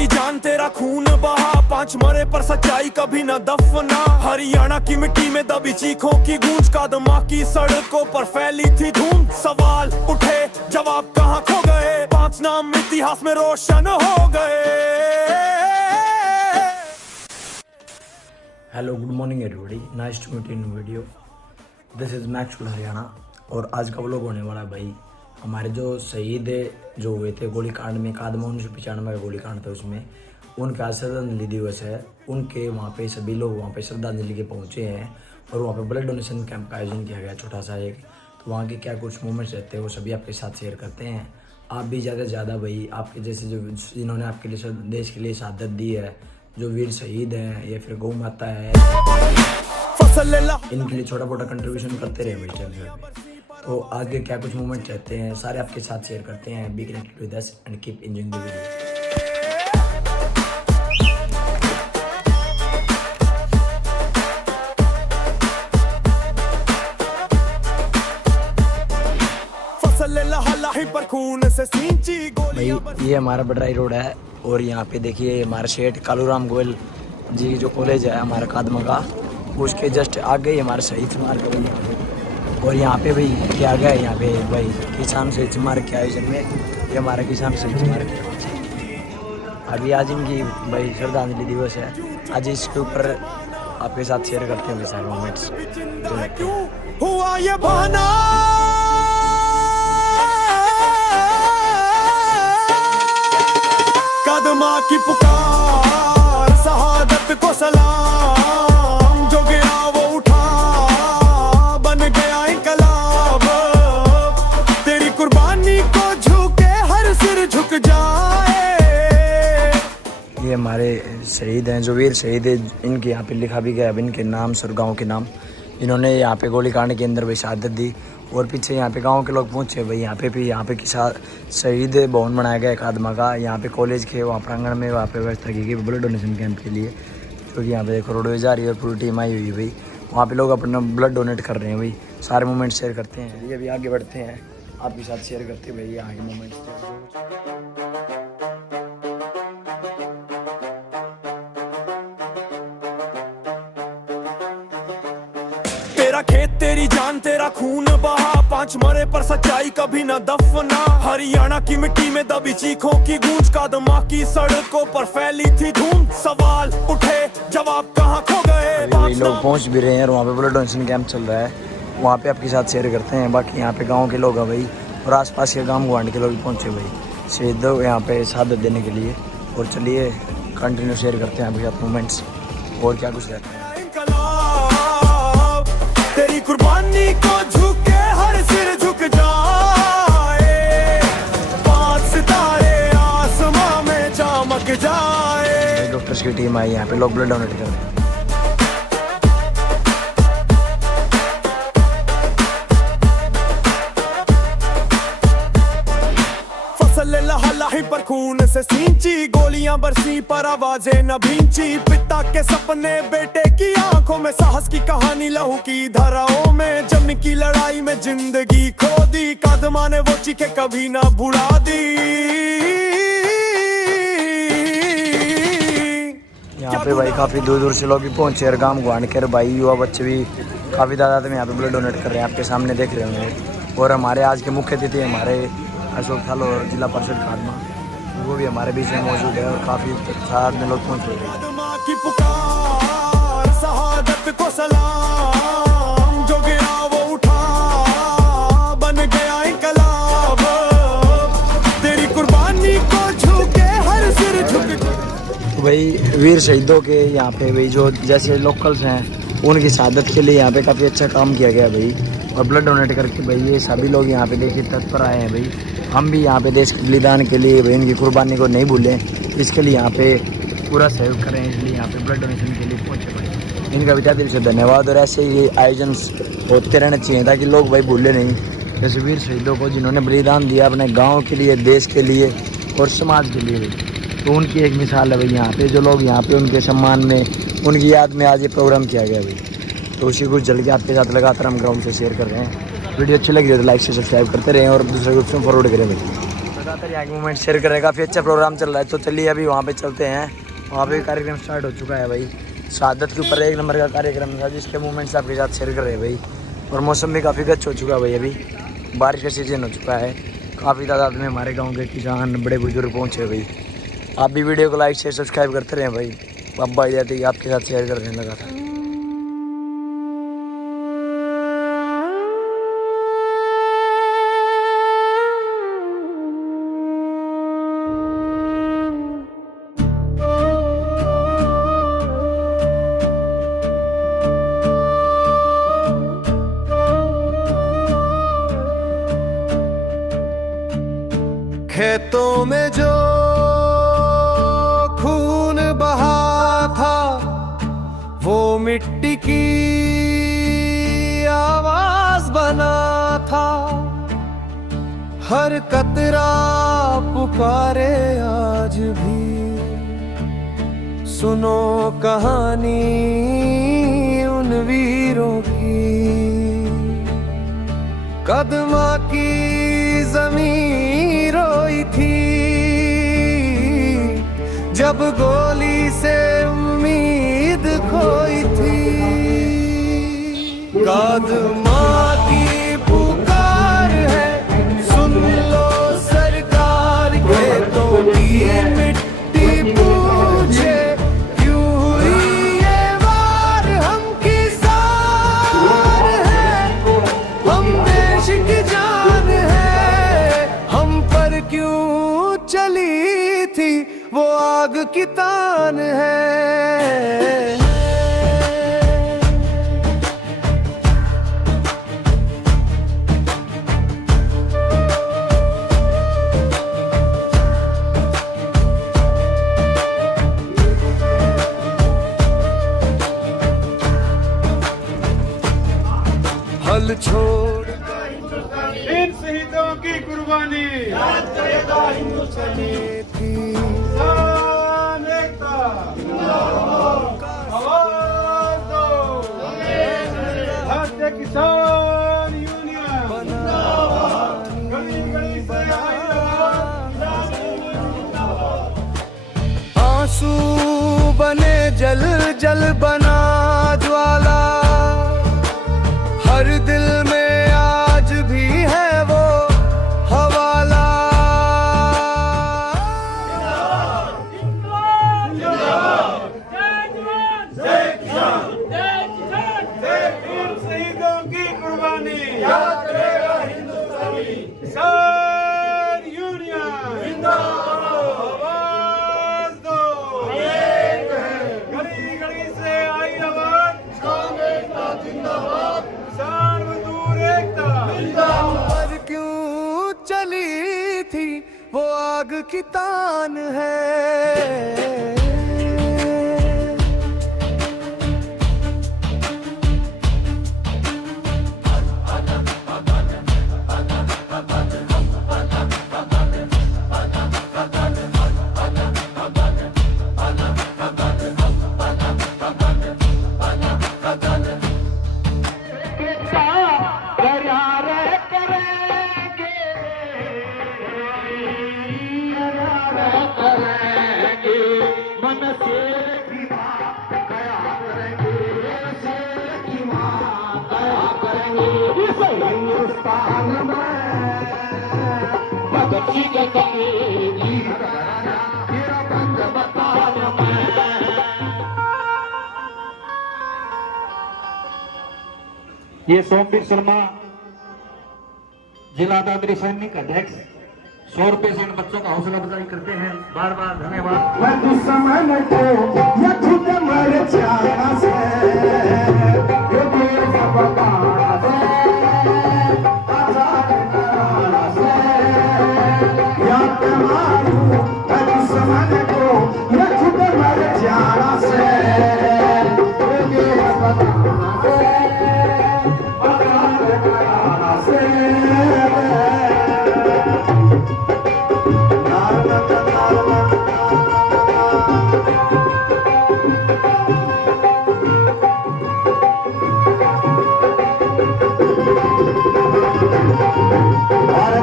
तेरी जान तेरा खून बहा, 5 मरे पर सच्चाई कभी न दफना। हरियाणा की मिट्टी में दबी चीखों की गूंज, कादमा की सड़कों पर फैली थी धूम। सवाल उठे जवाब कहाँ खो गए, 5 नाम इतिहास में रोशन हो गए। Hello, good morning everybody, nice to meet in video. This is Maxwell Haryana. और आज का व्लॉग होने वाला है भाई, हमारे जो शहीद जो हुए थे गोलीकांड में, कादमा 1995 का गोलीकांड था, उसमें उनका आज श्रद्धांजलि दिवस है। उनके वहाँ पे सभी लोग वहाँ पे श्रद्धांजलि के पहुँचे हैं और वहाँ पे ब्लड डोनेशन कैंप का आयोजन किया गया छोटा सा एक। तो वहाँ के क्या कुछ मोमेंट्स रहते हैं वो सभी आपके साथ शेयर करते हैं। आप भी ज़्यादा से ज़्यादा भाई आपके जैसे जो जिन्होंने आपके लिए देश के लिए शहादत दी है, जो वीर शहीद हैं या फिर गौ माता है, इनके लिए छोटा मोटा कंट्रीब्यूशन करते रहे भाई चैनल। तो आगे क्या कुछ मोमेंट रहते हैं सारे आपके साथ शेयर करते हैं। Be connected with us and keep enjoying the video. भाई ये हमारा बडराई रोड है और यहाँ पे देखिए हमारा शेठ कालूराम गोयल जी जो कॉलेज है हमारा कादमा का, उसके जस्ट आगे ही हमारा शहीद स्मारक है भाई। और यहाँ पे भाई क्या गया है यहाँ पे भाई किसान शहीद स्मारक के आयोजन में, ये हमारा किसान शहीद स्मारक है। अभी आज इनकी भाई श्रद्धांजलि दिवस है, आज इसके ऊपर आपके साथ शेयर करते हैं सारे मोमेंट्स। हुआ ये बहाना कादमा की पुकार, शहादत को सलाम, जो गिरा वो उठा, बन गया इनकलाब, तेरी कुर्बानी को झुके हर सिर झुक जाए। ये हमारे शहीद हैं जो वीर शहीद है, इनके यहाँ पे लिखा भी गया अब इनके नाम और गाँव के नाम, इन्होंने यहाँ पे गोलीकांड के अंदर भाई शहादत दी। और पीछे यहाँ पे गांव के लोग पहुँचे भाई, यहाँ पे भी यहाँ पे शहीद भवन बनाया गया कादमा का, यहाँ पे कॉलेज के वहाँ प्रांगण में वहाँ पे व्यवस्था की गई ब्लड डोनेशन कैंप के लिए। क्योंकि यहाँ पे देखो रोडवेज आ रही है और पूरी टीम आई हुई है भाई, वहाँ पे लोग अपना ब्लड डोनेट कर रहे हैं भाई। सारे मोमेंट शेयर करते हैं, ये अभी आगे बढ़ते हैं आपके साथ शेयर करते हैं भाई यहाँ के मोमेंट्स। तेरा खेत तेरी जान तेरा खून बहा, 5 मरे पर सच्चाई कभी न दफना। हरियाणा की मिट्टी में दबी चीखों की गूंज, कादमा की सड़कों पर फैली थी धूम। सवाल उठे जवाब कहाँ खो गए। लोग पहुंच भी रहे हैं और वहाँ पे ब्लड डोनेशन कैंप चल रहा है, वहाँ पे आपके साथ शेयर करते हैं। बाकी यहाँ पे गाँव के लोग हैं भाई और आसपास के गाँव गुआंढ के लोग पहुँचे भाई शहीद यहाँ पे शहादत देने के लिए। और चलिए कंटिन्यू शेयर करते हैं आपके साथ मोमेंट्स और क्या कुछ रहता है। तेरी कुर्बानी को झुके हर सिर झुक जाए, 5 सितारे आसमां में चमक जाए। डॉक्टर्स की टीम आई यहाँ पे, लोग ब्लड डोनेट कर रहे हैं। फसल लहलहाई पर खून से सींची, गोलियां बरसी पर आवाजें न भींची। पिता के सपने बेटे की आंखों में, साहस की कहानी लहू की धाराओं में। जंग की लड़ाई में जिंदगी खो दी, कादमा ने वो चीखें कभी ना भुला दी। यहाँ पे भाई काफी दूर दूर से लोग भी पहुंचे और गाँव गुआंढ के भाई युवा बच्चे भी काफी तादाद में यहाँ पे ब्लड डोनेट कर रहे हैं, आपके सामने देख रहे होंगे। और हमारे आज के मुख्य अतिथि हमारे अशोक थालो और जिला परिषद कादमा, वो भी हमारे बीच में मौजूद है और काफ़ी साथ में लोग पहुँच रहे हैं। कादमा की पुकार, शहादत को सलाम, जो गिरा वो उठा, बन गया इनकलाब, तेरी कुर्बानी को झुके हर सिर झुक। तो भाई वीर शहीदों के यहाँ पे भाई जो जैसे लोकल्स हैं उनकी शहादत के लिए यहाँ पे काफ़ी अच्छा काम किया गया भाई। और ब्लड डोनेट करके भाई ये सभी लोग यहाँ पे देखिए तत्पर आए हैं भाई। हम भी यहाँ पे देश के बलिदान के लिए भाई इनकी कुर्बानी को नहीं भूलें, इसके लिए यहाँ पे पूरा सहयोग करें, इसलिए यहाँ पे ब्लड डोनेशन के लिए पहुँचे भाई। इनका भी दिल से धन्यवाद। और ऐसे ही आयोजन होते रहने चाहिए ताकि लोग भाई भूले नहीं जैसे वीर शहीदों को जिन्होंने बलिदान दिया अपने गाँव के लिए, देश के लिए और समाज के लिए। तो उनकी एक मिसाल है भाई यहाँ पे, जो लोग यहाँ पे उनके सम्मान में, उनकी याद में आज ये प्रोग्राम किया गया भाई। तो उसी कुछ जल के आपके साथ लगातार हम ग्राउंड से शेयर कर रहे हैं। वीडियो अच्छी लगी हो तो लाइक से सब्सक्राइब करते रहें और दूसरे ग्रुप में फॉरवर्ड करें भाई। लगातार यहाँ के मूवमेंट शेयर कर रहे हैं। काफ़ी अच्छा प्रोग्राम चल रहा है, तो चलिए अभी वहाँ पे चलते हैं। वहाँ पे कार्यक्रम स्टार्ट हो चुका है भाई। शहादत के ऊपर 1 नंबर का कार्यक्रम था, जिसके मूवमेंट्स आपके साथ शेयर कर रहे हैं भाई। और मौसम भी काफ़ी गच्छ हो चुका है भाई, अभी बारिश का सीजन हो चुका है। काफ़ी तादाद में हमारे गाँव के किसान बड़े बुजुर्ग पहुँचे भाई। आप भी वीडियो को लाइक शेयर सब्सक्राइब करते रहें भाई। अब्बा जाते ही आपके साथ शेयर कर रहे हैं लगातार। खेतों में जो खून बहा था, वो मिट्टी की आवाज बना था। हर कतरा पुकारे आज भी, सुनो कहानी उन वीरों की। कदमा की जमीन रोई थी, जब गोली से उम्मीद खोई थी। कदमा की पुकार है, सुन लो सरकार। खेतों की मिट्टी पूछे, क्यों हुई ये वार। हम किसान हैं, हम देश की जान है। हम पर क्यों चली थी वो आग की तान है। हल छोड़ इन शहीदों की कुर्बानी याद करेगा हिंदुस्तान थी। एकता आवाज दो। भारतीय किसान यूनियन गली गली से आई आवाज। आंसू बने जल जल बना ज्वाला, हर दिल में आज भी है वो हवाला। इन शहीदों की कुर्बानी याद करेगा हिंदुस्तानी किसान यूनियन। आवाज दो। गली गली से आई आवाज। किसान मजदूर एकता। पर क्यों चली थी वो आग की तान है। ये सोमवीर शर्मा जिला दादरी सैनिक अध्यक्ष 100 रुपए से इन बच्चों का हौसला अफजाई करते हैं। बार बार धन्यवाद।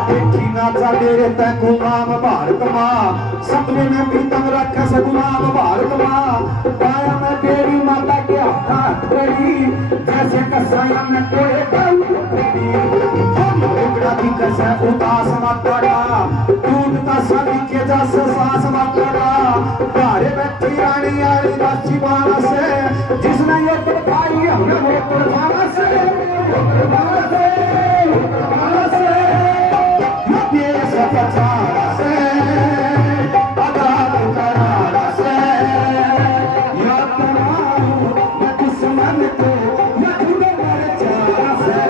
देखी नाचा मेरे तै गुलाम भारत माँ सपने में प्रीतम रखे से गुलाम भारत माँ पाया मैं तेरी माता के हाथ गई जैसे कसाया में कोई कैसे उदास माता का टूटता शादी के जैसे सांस माता का प्यारे बैठी रानी आई दासी बाना से जिसने ये दिखाई हमें वो कुर्बाना से देश बचाना से आजाद कराना से या तमाम दुश्मन को या खुद मर जाना से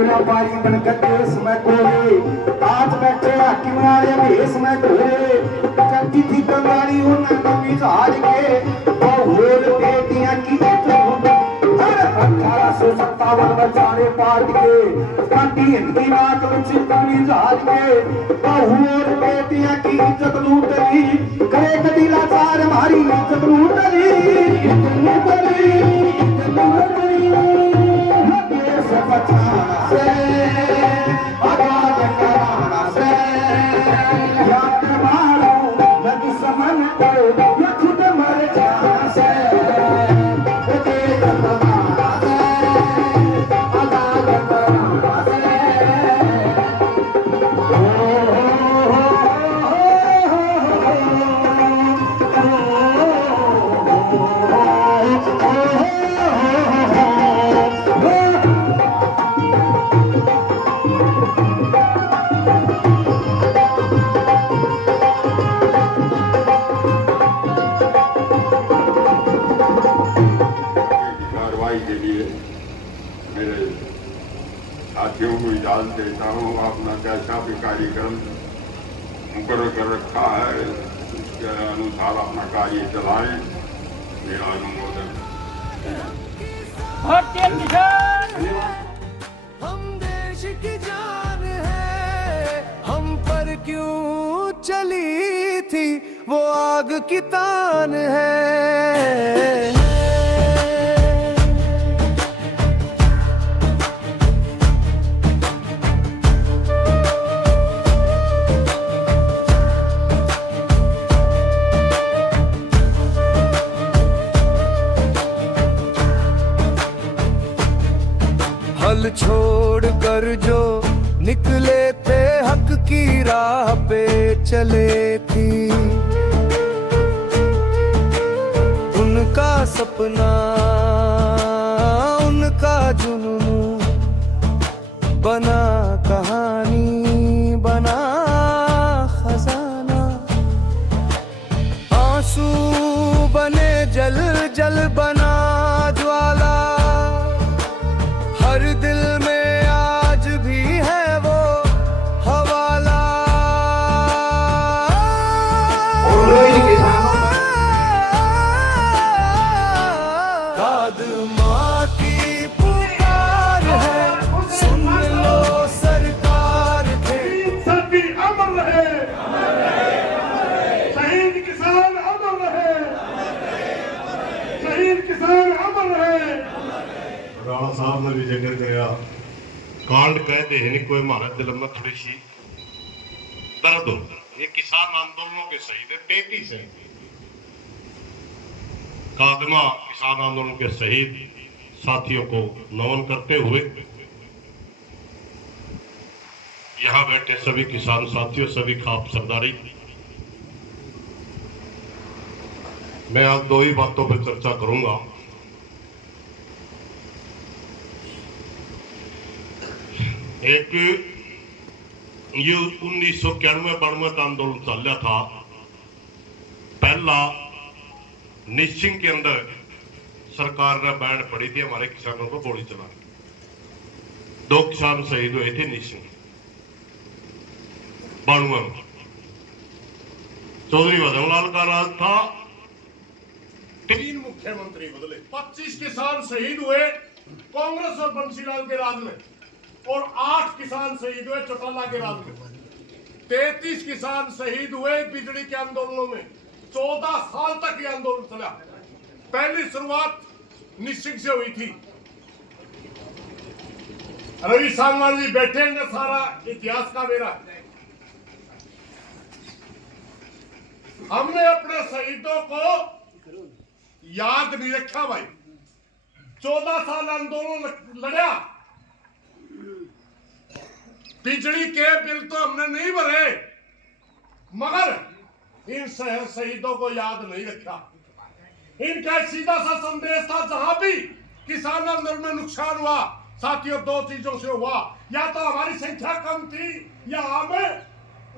व्यापारी बनकर देश में कोरे आज बैठे हाकिम वाले भेष में घोरे चलती थी कंगाली उन्हें नवी जहाज के बहुर बेटियां की 1857 में चारे पार्ट के काटी हिंदी नाक चिंतानी जहाज के बहुर बेटियां की इज्जत लूट ली करे कदी लाचार हमारी इज्जत लूट ली देश बचाना से आजाद कराना से या मारो न दुश्मन को या खुद मर जाना से देश बचाना से आजाद कराना से के लिए मेरे साथियों को इजाजत देता हूँ। अपना जैसा भी कार्यक्रम मुकर्रर कर रखा है उसके अनुसार अपना कार्य चलाएं। मेरा अनुमोदन। हम देश की जान है हम पर क्यों चली थी वो आग की तान है हल छोड़ कर जो निकले थे हक की राह पे चले थी उनका सपना उनका जुनून बना कहानी बना खजाना आंसू बने जल जल बना ज्वाला हर दिल में आज भी है वो हवाला दाद माँ की पुकार है सुन लो सरकार के सभी अमर रहे शहीद किसान अमर रहे शहीद किसान अमर रहे। राणा साहब ने भी जिक्र किया कांड कहते हैं नहीं कोई हमारे दिल में थोड़ी सी दर्द हो। ये किसान आंदोलनों के शहीद है 33 है कादमा किसान आंदोलन के शहीद साथियों को नमन करते हुए यहाँ बैठे सभी किसान साथियों, सभी खाप सरदारी, मैं आज दो ही बातों पर चर्चा करूंगा। एक ये 1991-92 का आंदोलन चल रहा था। पहला निश्चिंग के अंदर सरकार ने बैन पड़ी थी हमारे किसानों को गोली चलाने। 2 किसान शहीद हुए थे निश्चिंग 92 में। चौधरी वजनलाल का राज था। 3 मुख्यमंत्री बदले, 25 किसान शहीद हुए कांग्रेस और बंसीलाल के राज में, और 8 किसान शहीद हुए चौटाला के राज में। 33 किसान शहीद हुए बिजली के आंदोलनों में। 14 साल तक ये आंदोलन चला। पहली शुरुआत निश्चित से हुई थी। रवि सांगवान जी बैठेंगे, सारा इतिहास का मेरा। हमने अपने शहीदों को याद नहीं रखा भाई। 14 साल आंदोलन लड़ा। बिजली के बिल तो हमने नहीं भरे, मगर इन शहीदों को याद नहीं रखा। इनका सीधा सा संदेश था, जहां भी किसान आंदोलन में नुकसान हुआ साथियों, 2 चीजों से हुआ। या तो हमारी संख्या कम थी या हमें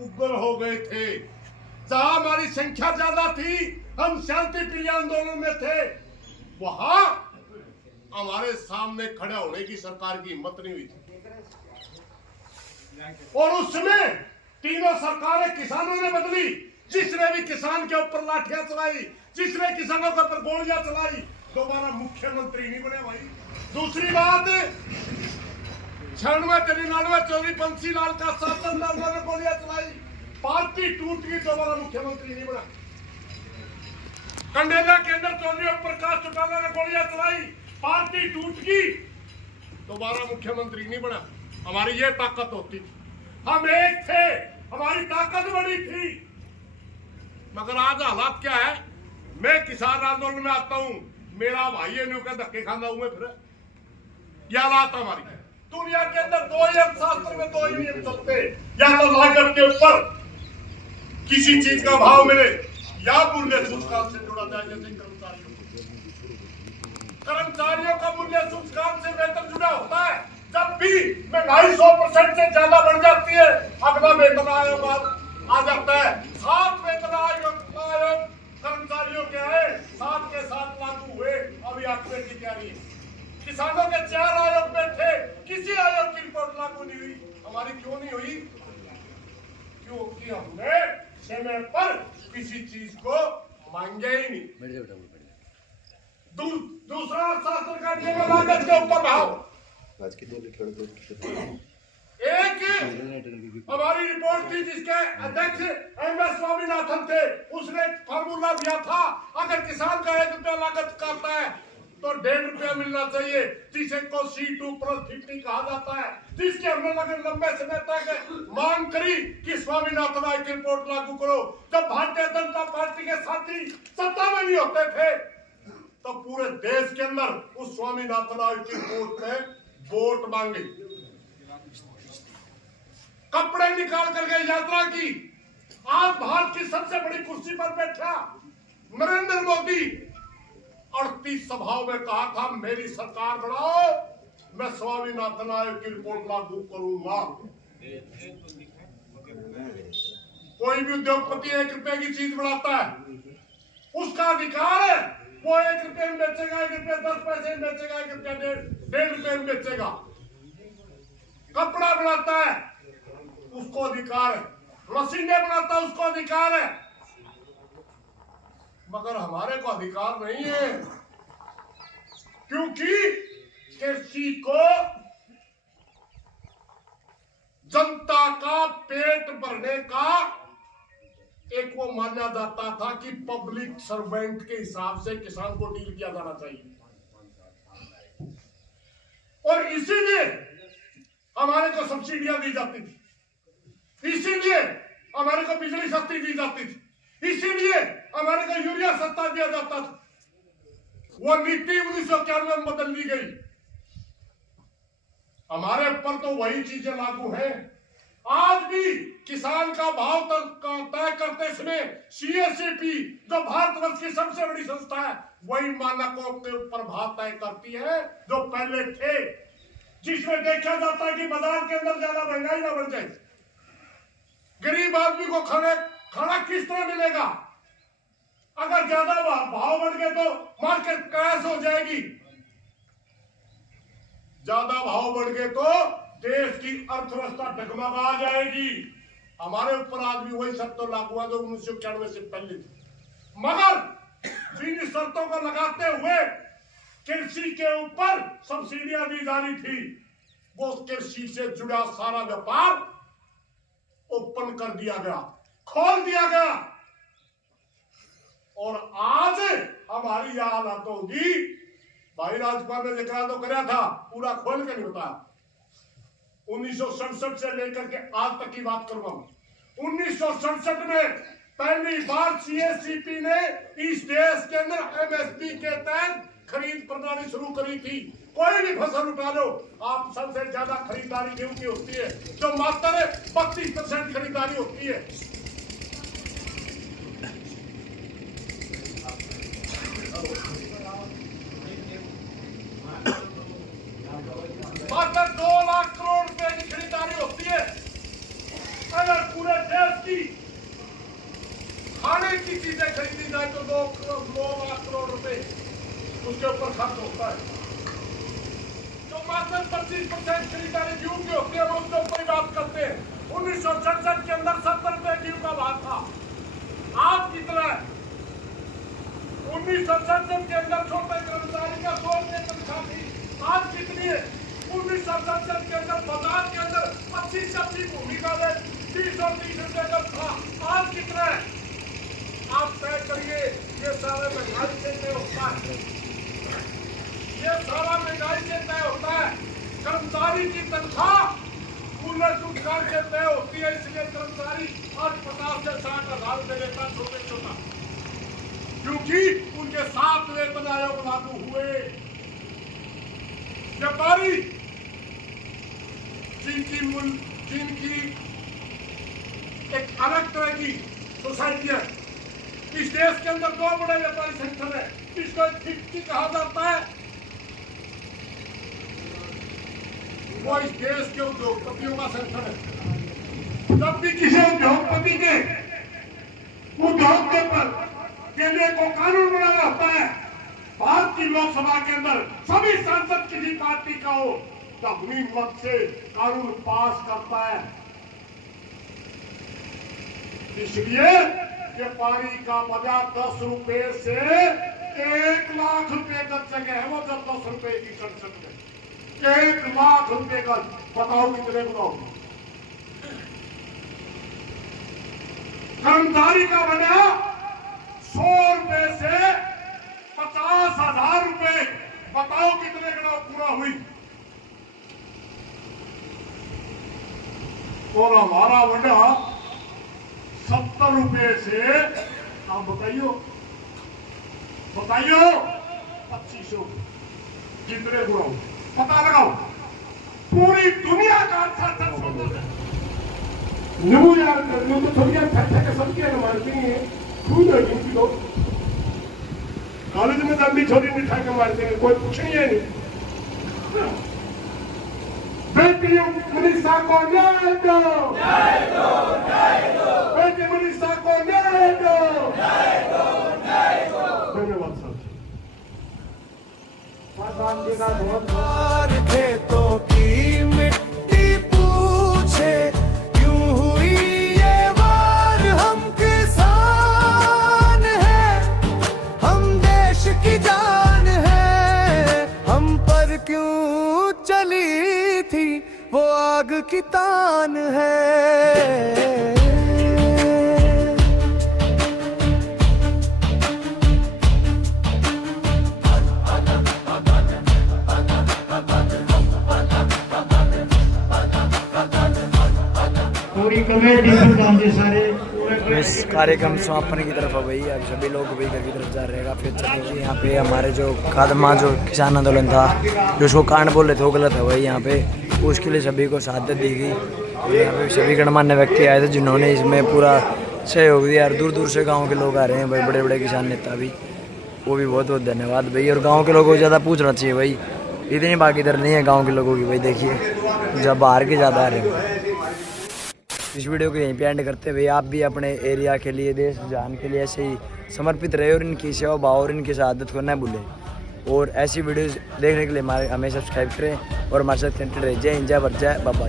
उग्र हो गए थे। जहां हमारी संख्या ज्यादा थी, हम शांति प्रिय आंदोलन में थे, वहां हमारे सामने खड़े होने की सरकार की हिम्मत नहीं हुई थी। और उसमें तीनों सरकारें किसानों ने बदली। जिसने भी किसान के ऊपर लाठियां चलाई, जिसने किसानों के ऊपर गोलियां चलाई, दोबारा मुख्यमंत्री नहीं बने भाई। दूसरी बात, 96-99 चौधरी बंसीलाल का शासन में उन्होंने गोलियां चलाई, पार्टी टूट गई, दोबारा मुख्यमंत्री नहीं बना। कंडेला के अंदर चौधरी प्रकाश चौटाला ने गोलियां चलाई, पार्टी टूट गई, दोबारा मुख्यमंत्री नहीं बना। हमारी ये ताकत होती थी, हम एक थे, हमारी ताकत बड़ी थी। मगर आज हालात क्या है? मैं किसान आंदोलन में आता हूं, मेरा भाई है का धक्के खाना हूं मैं, फिर यह हालात हमारी। दुनिया के अंदर 2 ही अर्थशास्त्र में 2 ही नियम चलते, या तो लागत के ऊपर किसी चीज का भाव मिले, या मूल्य सूचकांक से जुड़ा जाए। जैसे कर्मचारियों का मूल्य सूचकांक से वेतन जुड़ा होता है। जब भी महंगाई 100% से ज्यादा बढ़ जाती है, अगला वेतन आयोग आ जाता है। 7 वेतन आयोग कर्मचारियों के आए, 7 के 7 लागू हुए। अभी 8वें की तैयारी है। किसानों के 4 आयोग बैठे, किसी आयोग की रिपोर्ट लागू नहीं हुई। हमारी क्यों नहीं हुई? क्योंकि हमने समय पर किसी चीज को मांगे ही नहीं। दूसरा शास्त्र का नियम लागत के ऊपर भाव। एक हमारी रिपोर्ट थी जिसके अध्यक्ष एम.एस. स्वामीनाथन थे, उसने फार्मूला दिया था, अगर किसान का 1 रुपया लागत करता है तो 1.5 रुपया मिलना चाहिए, जिसे को C2+50 कहा जाता है। जिसके हमने लंबे समय तक मांग करी कि स्वामीनाथन आयोग की रिपोर्ट लागू करो। जब भारतीय जनता पार्टी के साथी सत्ता में नहीं होते थे, तो पूरे देश के अंदर उस स्वामीनाथन आयोग की रिपोर्ट में वोट मांगे, कपड़े निकाल करके यात्रा की। आज भारत की सबसे बड़ी कुर्सी पर बैठा नरेंद्र मोदी 38 सभाओं में कहा था, मेरी सरकार बढ़ाओ, मैं स्वामीनाथन आयोग की रिपोर्ट लागू करूंगा। कोई भी उद्योगपति 1 रुपए की चीज बढ़ाता है, उसका अधिकार है। वो 1 रुपए में बेचेगा, 1 रुपया 10 पैसे में बेचेगा, 1 रुपया 1.5 रुपए में बेचेगा। कपड़ा बनाता है, उसको अधिकार है। मशीनें बनाता है, उसको अधिकार है। मगर हमारे को अधिकार नहीं है, क्योंकि किसी को जनता का पेट भरने का एक वो माना जाता था कि पब्लिक सर्वेंट के हिसाब से किसान को डील किया जाना चाहिए। और इसीलिए हमारे को सब्सिडियां दी जाती थी, इसीलिए हमारे को बिजली सस्ती दी जाती थी, इसीलिए हमारे को यूरिया सस्ता दिया जाता था। वो नीति 1991 में बदल दी गई। हमारे ऊपर तो वही चीजें लागू हैं। आज भी किसान का भाव तय करते समय सीएससीपी जो भारतवर्ष की सबसे बड़ी संस्था है वही मानकों के ऊपर भाव तय करती है जो पहले थे, जिसमें देखा जाता है कि बाजार के अंदर ज्यादा महंगाई ना बढ़ जाए, गरीब आदमी को खाना किस तरह मिलेगा। अगर ज्यादा भाव बढ़ गए तो मार्केट क्रैश हो जाएगी, ज्यादा भाव बढ़ गए तो देश की अर्थव्यवस्था डगमगा जाएगी। हमारे ऊपर आज भी वही शर्त लागू हुआ जो 1991 से पहले थी, मगर जिन शर्तों को लगाते हुए कृषि के ऊपर सब्सिडियां दी जा रही थी, वो कृषि से जुड़ा सारा व्यापार ओपन कर दिया गया, खोल दिया गया। और आज हमारी यह हालत होगी, भाई राज्यपाल ने जिक्र तो कराया था, पूरा खोल के नहीं बताया। 1967 से लेकर के आज तक की बात करूंगा। 1967 में पहली बार सीएससीपी ने इस देश के अंदर एमएसपी के तहत खरीद प्रणाली शुरू करी थी। कोई भी फसल उठा लो, आप सबसे ज्यादा खरीदारी गेहूं की होती है, जो मात्र 32% खरीदारी होती है। मात्र 2 लाख करोड़ रुपए की खरीदारी होती है। अगर पूरे देश की खाने की चीजें खरीदी जाए तो 2 लाख करोड़ रुपए उसके ऊपर खर्च होता है। तो मात्र 25% खरीदारी गेहूं की होती है, हम उसके ऊपर ही बात करते हैं। 1967 के अंदर 70 रुपए गेहूं का भाव था, आज कितना है? 1967 के अंदर छोटे कर्मचारी का 100 रुपए तनख्वाह थी, आज कितनी है? 1967 के अंदर बाजार के अंदर 80 भूमि का रेट 30 और 30 रुपए का था, आज कितना है? आप तय करिए। ये सारा महंगाई से तय होता है, ये सारा महंगाई से तय होता है। कर्मचारी की तनख्वाह पूर्ण रोजगार से तय होती है, इसलिए कर्मचारी आज 50 से 60 हजार रुपए लेता छोटा, क्योंकि उनके 7 वेतन आयोग लागू हुए। व्यापारी जिनकी एक अलग तरह की सोसाइटी है, इस देश के अंदर 2 बड़े व्यापारी संगठन है, इसको फिक्की कहा जाता है। वो इस देश के उद्योगपतियों का संगठन है। जब भी किसी उद्योगपति के उद्योग के लिए को कानून बनाना होता है, भारत की लोकसभा के अंदर सभी सांसद किसी पार्टी का हो तो अपनी मत से कानून पास करता है। इसलिए व्यापारी का वजह 10 रुपए से 1 लाख रुपए तक जगह है, वो जब 10 रुपए की संसद में 1 लाख रुपए का, बताओ कितने बनाओ। कर्मचारी का वजह 100 रुपए से 50,000 रुपए, बताओ कितने गणा पूरा हुई। और हमारा वजह 70 रुपए से, आप बताइयो 2500, कितने गुणा हो, पता लगाओ। पूरी दुनिया का नींबू यार तो थोड़ी के सबके मारती है, कॉलेज में लंबी छोटी मिठाई के मारते हैं, कोई कुछ नहीं है। बेटी मनीषा को न्याय दो, बेटी मनीषा को न्याय दो। धन्यवाद साहब। खेतों की मिट्टी पूछे क्यों हुई ये वार, हम किसान हैं, हम देश की जान है, हम पर क्यों चली थी वो आग की तान है। पूरी कमेटी प्रधान जी सारे पूरे इस कार्यक्रम समापन की तरफ है भाई। अब सभी लोग भाई घर की तरफ जा रहे हैं। काफ़ी अच्छा देखिए यहाँ पे हमारे जो कादमा जो किसान आंदोलन था, जो उसको कांड बोल रहे थे वो गलत है भाई। यहाँ पे उसके लिए सभी को शहादत दी गई। और यहाँ पे सभी गणमान्य व्यक्ति आए थे जिन्होंने इसमें पूरा सहयोग दिया। और दूर दूर से गाँव के लोग आ रहे हैं भाई, बड़े बड़े किसान नेता भी, वो भी बहुत बहुत धन्यवाद भाई। और गाँव के लोगों को ज़्यादा पूछना चाहिए भाई, इतनी भागीदार नहीं है गाँव के लोगों की भाई। देखिए जब बाहर के ज़्यादा आ रहे हैं। इस वीडियो को यहीं पे एंड करते हुए आप भी अपने एरिया के लिए, देश जान के लिए ऐसे ही समर्पित रहे और इनकी सेवा भाव और इनकी शहादत को न भूलें। और ऐसी वीडियोस देखने के लिए हमें सब्सक्राइब करें और हमारे साथ कनेक्टेड रहे। जय हिंद, जय भारत, जय बाबा।